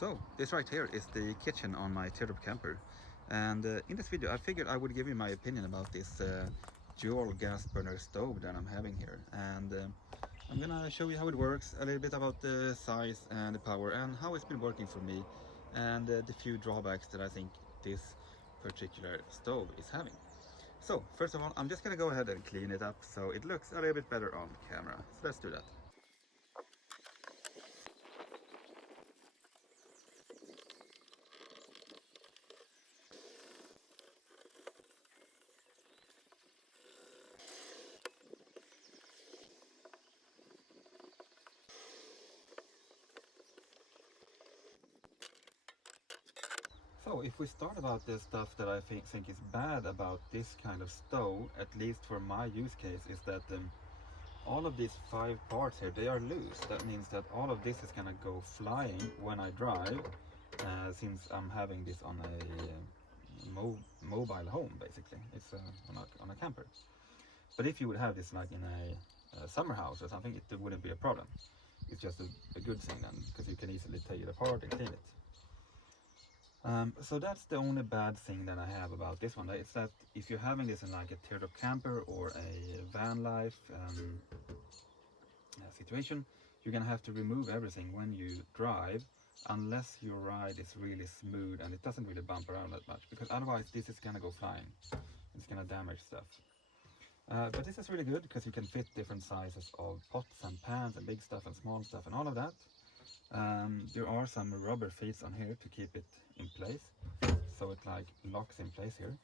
So this right here is the kitchen on my teardrop camper, and in this video I figured I would give you my opinion about this dual gas burner stove that I'm having here, and I'm gonna show you how it works, a little bit about the size and the power and how it's been working for me, and the few drawbacks that I think this particular stove is having. So first of all, I'm just gonna go ahead and clean it up so it looks a little bit better on camera. So let's do that. So if we start about the stuff that I think is bad about this kind of stove, at least for my use case, is that all of these 5 parts here, they are loose. That means that all of this is gonna go flying when I drive, since I'm having this on a mobile home, basically. It's on a camper. But if you would have this like in a summer house or something, it wouldn't be a problem. It's just a good thing then, because you can easily take it apart and clean it. So that's the only bad thing that I have about this one. It's that if you're having this in like a teardrop camper or a van life situation, you're gonna have to remove everything when you drive, unless your ride is really smooth and it doesn't really bump around that much, because otherwise this is gonna go flying. It's gonna damage stuff. But this is really good because you can fit different sizes of pots and pans and big stuff and small stuff and all of that. There are some rubber feet on here to keep it in place, so it like locks in place here.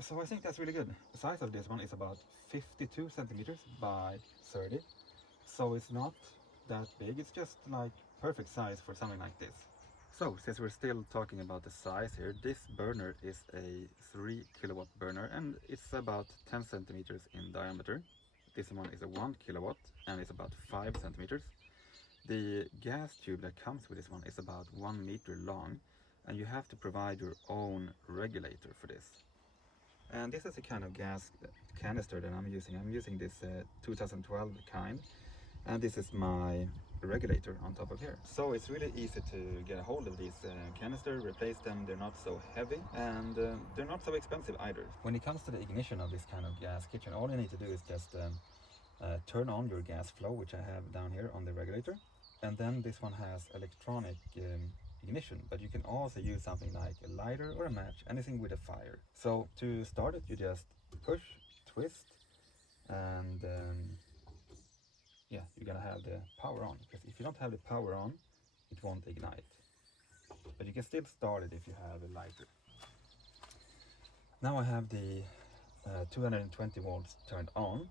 So I think that's really good. The size of this one is about 52 centimeters by 30, so it's not that big. It's just like perfect size for something like this. So since we're still talking about the size here, this burner is a 3 kilowatt burner and it's about 10 centimeters in diameter. This one is a 1 kilowatt and it's about 5 centimeters. The gas tube that comes with this one is about 1 meter long, and you have to provide your own regulator for this. And this is the kind of gas canister that I'm using. I'm using this 2012 kind, and this is my regulator on top of here. So it's really easy to get a hold of these canister, replace them. They're not so heavy, and they're not so expensive either. When it comes to the ignition of this kind of gas kitchen, all you need to do is just turn on your gas flow, which I have down here on the regulator. And then this one has electronic ignition, but you can also use something like a lighter or a match, anything with a fire. So to start it, you just push, twist, and yeah, you're gonna have the power on. Because if you don't have the power on, it won't ignite. But you can still start it if you have a lighter. Now I have the 220 volts turned on,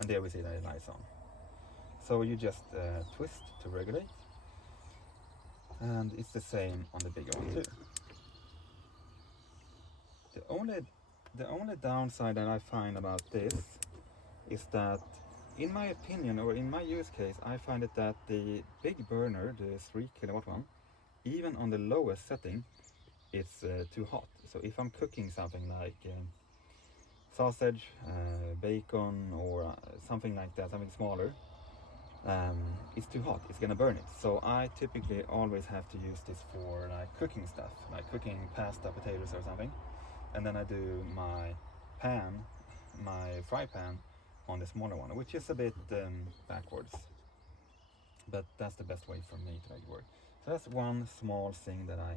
and there we see that it lights on. So you just twist to regulate, and it's the same on the bigger one too. The only downside that I find about this is that, in my opinion, or in my use case, I find it that the big burner, the 3 kilowatt one, even on the lowest setting, it's too hot. So if I'm cooking something like sausage, bacon, or something like that, something smaller, it's too hot, it's gonna burn it. So I typically always have to use this for like cooking stuff, like cooking pasta, potatoes or something, and then I do my fry pan on the smaller one, which is a bit backwards, but that's the best way for me to make it work. So that's one small thing that I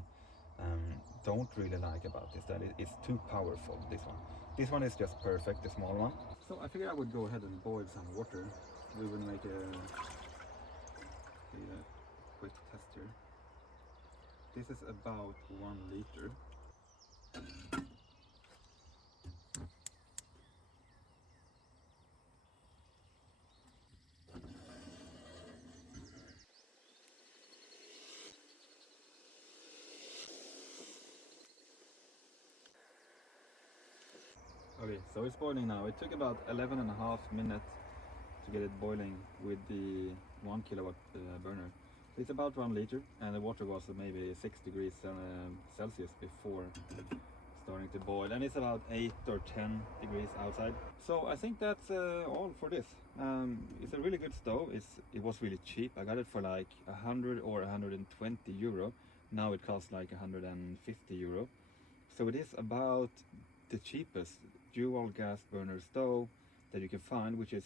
don't really like about this, that it's too powerful, this one is just perfect, the small one. So I figured I would go ahead and boil some water. We will make a quick test here. This is about 1 liter. Okay, so it's boiling now. It took about 11.5 minutes to get it boiling with the 1 kilowatt burner. So it's about 1 liter, and the water was maybe 6 degrees Celsius before starting to boil, and it's about 8 or 10 degrees outside. So I think that's all for this. It's a really good stove. It was really cheap. I got it for like 100 or 120 euro. Now it costs like 150 euro. So it is about the cheapest dual gas burner stove that you can find, which is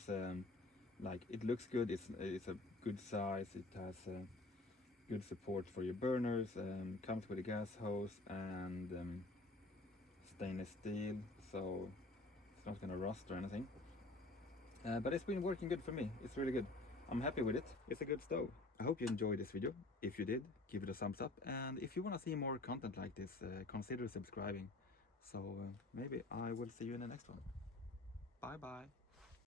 like, it looks good. It's a good size. It has good support for your burners. Comes with a gas hose and stainless steel, so it's not gonna rust or anything. But it's been working good for me. It's really good. I'm happy with it. It's a good stove. I hope you enjoyed this video. If you did, give it a thumbs up. And if you want to see more content like this, consider subscribing. So maybe I will see you in the next one. Bye bye.